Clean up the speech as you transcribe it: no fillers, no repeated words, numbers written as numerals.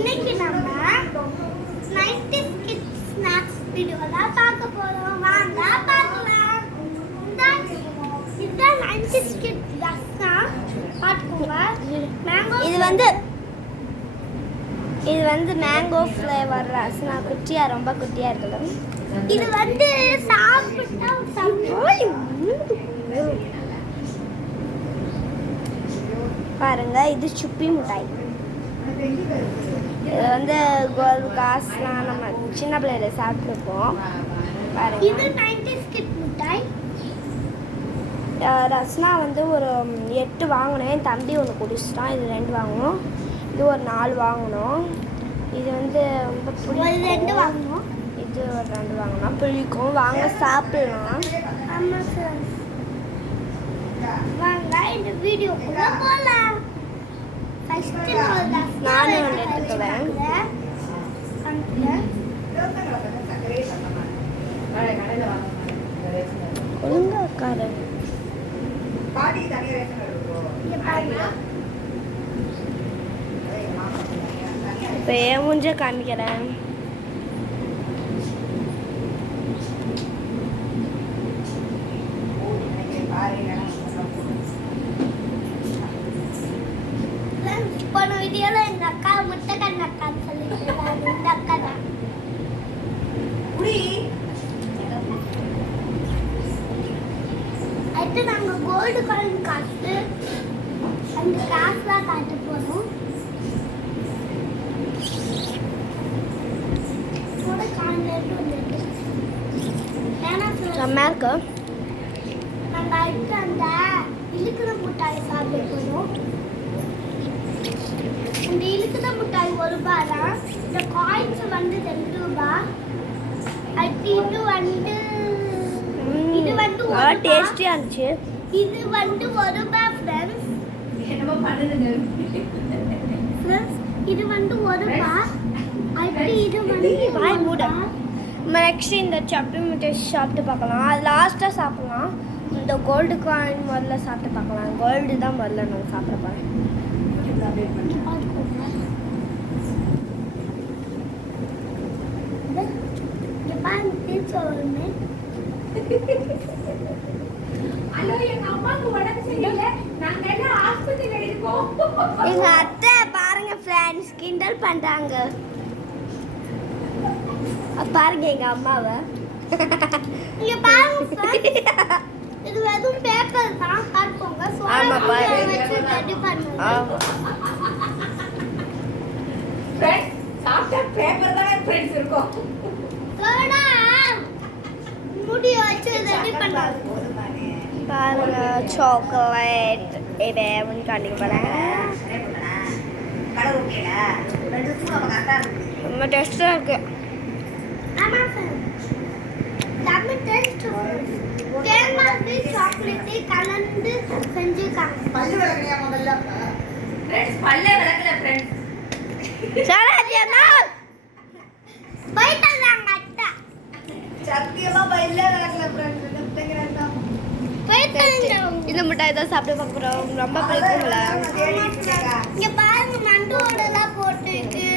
இன்னைக்கு நம்ம 90s kids snacks video தான் பார்க்க போறோம். வாங்க பார்க்கலாம். இதுதான் 90s kids ரஸ்னா பாத்துக்கோங்க. மேங்கோ இது வந்து மேங்கோ ஃப்ளேவர் ரஸ்னா குட்டியா ரொம்ப குட்டியா இருக்குது. இது வந்து சாப்பிட்டா பாருங்க, இது சுப்பி மிட்டாய். இது வந்து கோல்டு காசுலாம் நம்ம சின்ன பிள்ளையில சாப்பிட்ருப்போம். பாருங்க, இது 90s கிட் மிட்டாய். ரஸ்னா வந்து ஒரு 8 வாங்கினேன். என் தம்பி ஒன்று குடிச்சிட்டான். இது 2 வாங்கணும். இது ஒரு 4 வாங்கணும். இது வந்து ரொம்ப பிடிக்கும். 2 வாங்கணும். இது ஒரு 2 வாங்கினா பிடிக்கும். வாங்க சாப்பிடலாம். ஆமாம் சார், வாங்க இந்த வீடியோக்குள்ள போகலாம். ஃபர்ஸ்ட் நானும் ஒன்று எடுத்துக்கிறேன். ஒழுங்கா உட்காரு. இப்போ என் மூஞ்ச காமிக்கிறேன். போன வீடியோல எங்க அக்கா முட்டை கண்ண அக்கான்னு சொல்லிட்டு இந்த அக்கா தான். அடுத்து நாங்க கோல்டு காயின் காசு அந்த காசுலாம் காட்ட போறோம். கூட கான்டெக்ட் வந்துருக்கு. செம்மையா இருக்கு. நாங்க அடுத்து அந்த இழுக்கிற முட்டாய் சாப்பிட போறோம். இந்த இழுக்குத முட்டாய் 1 ரூபாய் தான். இந்த காயின்ஸ் வந்து 2 ரூபாய். அடுத்து இது வந்து டேஸ்டியா இருந்துச்சு. இது வந்து 1 ரூபாய் ஃப்ரெண்ட்ஸ். என்னமா பண்ணுதுங்க ஃப்ரெண்ட்ஸ், இது வந்து 1 ரூபாய். அடுத்து இது வந்து வாய் மூட. நெக்ஸ்ட் இந்த சப்பி மிட்டாய் சாப்பிட்டு பார்க்கலாம். அது லாஸ்ட்டாக சாப்பிடலாம். இந்த கோல்டு காயின் முதல்ல சாப்பிட்டு பார்க்கலாம். கோல்டு தான் முதல்ல நான் சாப்பிட போகிறேன். எங்க அத்தை பாருங்க ஃப்ரெண்ட்ஸ், கிண்டல் பண்றாங்க. பாருங்க எங்க அம்மாவை. இங்க பாருங்க, இது வெறும் பேப்பர் தான். பாருங்க, ஆமா பாருங்க ரெடி பண்ணுங்க. ஃப்ரெண்ட்ஸ், சாப்பிட்ட பேப்பர் தான் ஃப்ரெண்ட்ஸ் இருக்கும். சோடா முடி வச்சு ரெடி பண்ணுங்க. பாருங்க சாக்லேட் இது வந்து காட்டிங்க பாருங்க. ரொம்ப டேஸ்டாக இருக்கு. ஆமா சார், நம்ம டேஸ்ட் கேரளாவி சாக்லேட்டை கலந்து செஞ்சுருக்காங்க. பல்லு விளக்கலையா முதல்ல ஃப்ரெண்ட்ஸ்? பல்லே விளக்கல ஃப்ரெண்ட்ஸ். சராஜனா போய்ட்டாங்க அட்டா. சத்தியமா பல்லே விளக்கல ஃப்ரெண்ட்ஸ். இந்த மிட்டாய் தான் சாப்பிட்டு பார்க்குறோம். ரொம்ப பிடிக்கும்ல. இங்க பாருங்க, நண்டோட எல்லாம் போட்டுருக்கு.